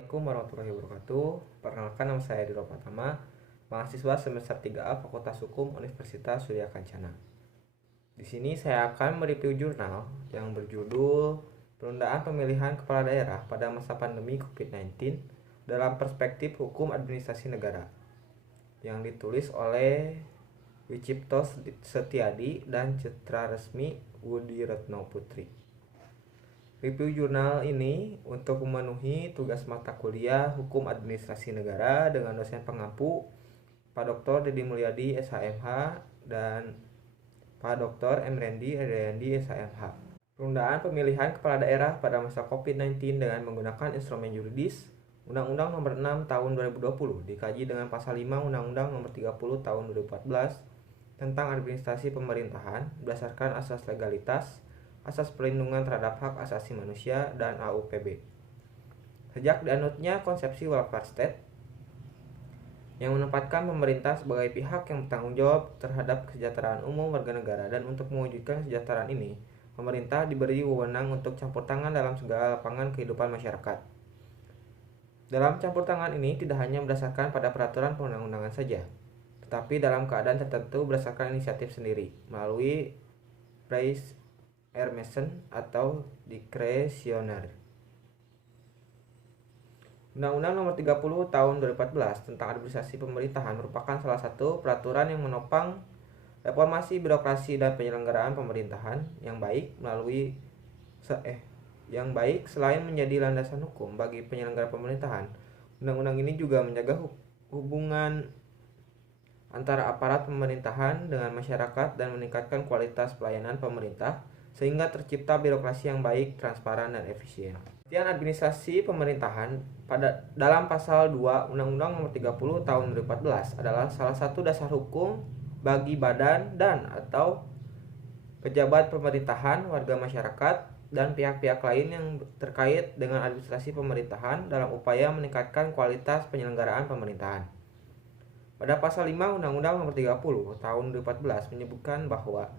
Assalamualaikum warahmatullahi wabarakatuh. Perkenalkan, nama saya Diro Pratama, mahasiswa semester 3A Fakultas Hukum Universitas Surya Kencana. Di sini saya akan mereview jurnal yang berjudul Penundaan Pemilihan Kepala Daerah pada Masa Pandemi COVID-19 dalam Perspektif Hukum Administrasi Negara, yang ditulis oleh Wicipto Setiadi dan Citra Resmi Wudi Retno Putri. Review jurnal ini untuk memenuhi tugas mata kuliah Hukum Administrasi Negara dengan dosen pengampu Pak Dr. Dedi Mulyadi SHMH dan Pak Dr. M. Rendi SHMH. Penundaan pemilihan kepala daerah pada masa COVID-19 dengan menggunakan instrumen juridis Undang-Undang Nomor 6 Tahun 2020 dikaji dengan Pasal 5 Undang-Undang Nomor 30 Tahun 2014 tentang administrasi pemerintahan berdasarkan asas legalitas, asas perlindungan terhadap hak asasi manusia, dan AUPB. Sejak dianutnya konsepsi welfare state yang menempatkan pemerintah sebagai pihak yang bertanggung jawab terhadap kesejahteraan umum warga negara, dan untuk mewujudkan kesejahteraan ini, pemerintah diberi wewenang untuk campur tangan dalam segala lapangan kehidupan masyarakat. Dalam campur tangan ini tidak hanya berdasarkan pada peraturan perundang-undangan saja, tetapi dalam keadaan tertentu berdasarkan inisiatif sendiri melalui praise Hermessen atau discretionary. Undang-Undang Nomor 30 Tahun 2014 tentang administrasi pemerintahan merupakan salah satu peraturan yang menopang reformasi birokrasi dan penyelenggaraan pemerintahan yang baik selain menjadi landasan hukum bagi penyelenggara pemerintahan. Undang-undang ini juga menjaga hubungan antara aparat pemerintahan dengan masyarakat dan meningkatkan kualitas pelayanan pemerintah sehingga tercipta birokrasi yang baik, transparan, dan efisien. Pengertian administrasi pemerintahan dalam Pasal 2 Undang-Undang Nomor 30 Tahun 2014 adalah salah satu dasar hukum bagi badan dan atau pejabat pemerintahan, warga masyarakat, dan pihak-pihak lain yang terkait dengan administrasi pemerintahan dalam upaya meningkatkan kualitas penyelenggaraan pemerintahan. Pada Pasal 5 Undang-Undang Nomor 30 Tahun 2014 menyebutkan bahwa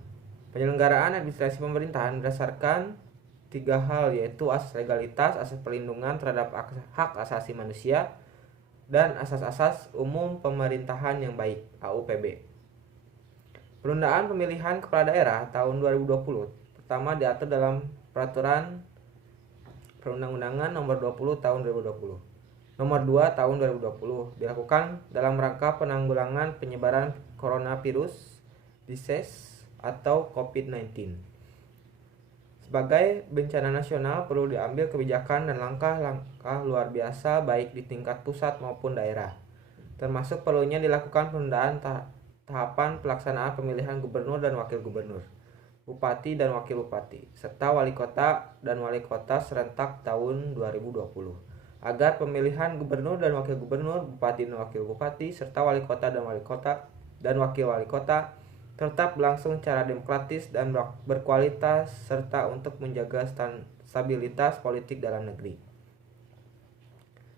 penyelenggaraan administrasi pemerintahan berdasarkan 3 hal, yaitu asas legalitas, asas perlindungan terhadap hak asasi manusia, dan asas-asas umum pemerintahan yang baik (AUPB). Penundaan pemilihan kepala daerah tahun 2020 pertama diatur dalam Peraturan Perundang-undangan Nomor 20 Tahun 2020, Nomor 2 Tahun 2020 dilakukan dalam rangka penanggulangan penyebaran coronavirus disease atau COVID-19. Sebagai bencana nasional, perlu diambil kebijakan dan langkah-langkah luar biasa baik di tingkat pusat maupun daerah, termasuk perlunya dilakukan penundaan tahapan pelaksanaan pemilihan gubernur dan wakil gubernur, bupati dan wakil bupati, serta wali kota dan wali kota serentak tahun 2020, agar pemilihan gubernur dan wakil gubernur, bupati dan wakil bupati, serta wali kota dan wakil wali kota tetap berlangsung secara demokratis dan berkualitas, serta untuk menjaga stabilitas politik dalam negeri.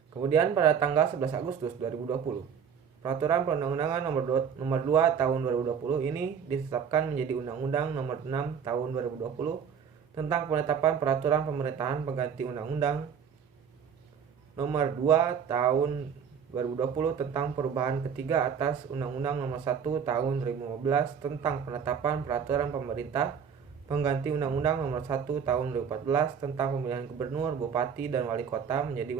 Kemudian pada tanggal 11 Agustus 2020, Peraturan Perundang-undangan Nomor 2 Tahun 2020 ini ditetapkan menjadi Undang-Undang Nomor 6 Tahun 2020 tentang penetapan peraturan pemerintahan pengganti Undang-Undang Nomor 2 Tahun 2020 tentang perubahan ketiga atas Undang-Undang Nomor 1 Tahun 2015 tentang penetapan peraturan pemerintah pengganti Undang-Undang Nomor 1 Tahun 2014 tentang pemilihan gubernur, bupati, dan wali kota menjadi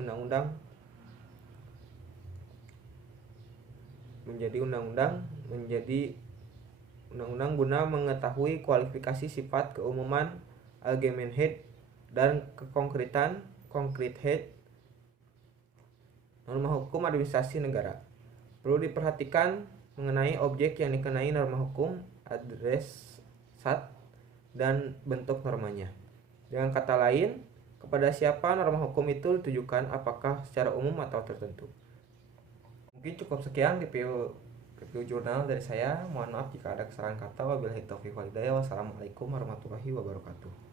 undang-undang guna mengetahui kualifikasi sifat keumuman Allgemeinheit dan kekonkretan Konkretheit norma hukum administrasi negara. Perlu diperhatikan mengenai objek yang dikenai norma hukum, adresat, dan bentuk normanya. Dengan kata lain, kepada siapa norma hukum itu ditujukan, apakah secara umum atau tertentu. Mungkin cukup sekian review jurnal dari saya. Mohon maaf jika ada kesalahan kata. Wabillahi taufiq wal hidayah. Wassalamualaikum warahmatullahi wabarakatuh.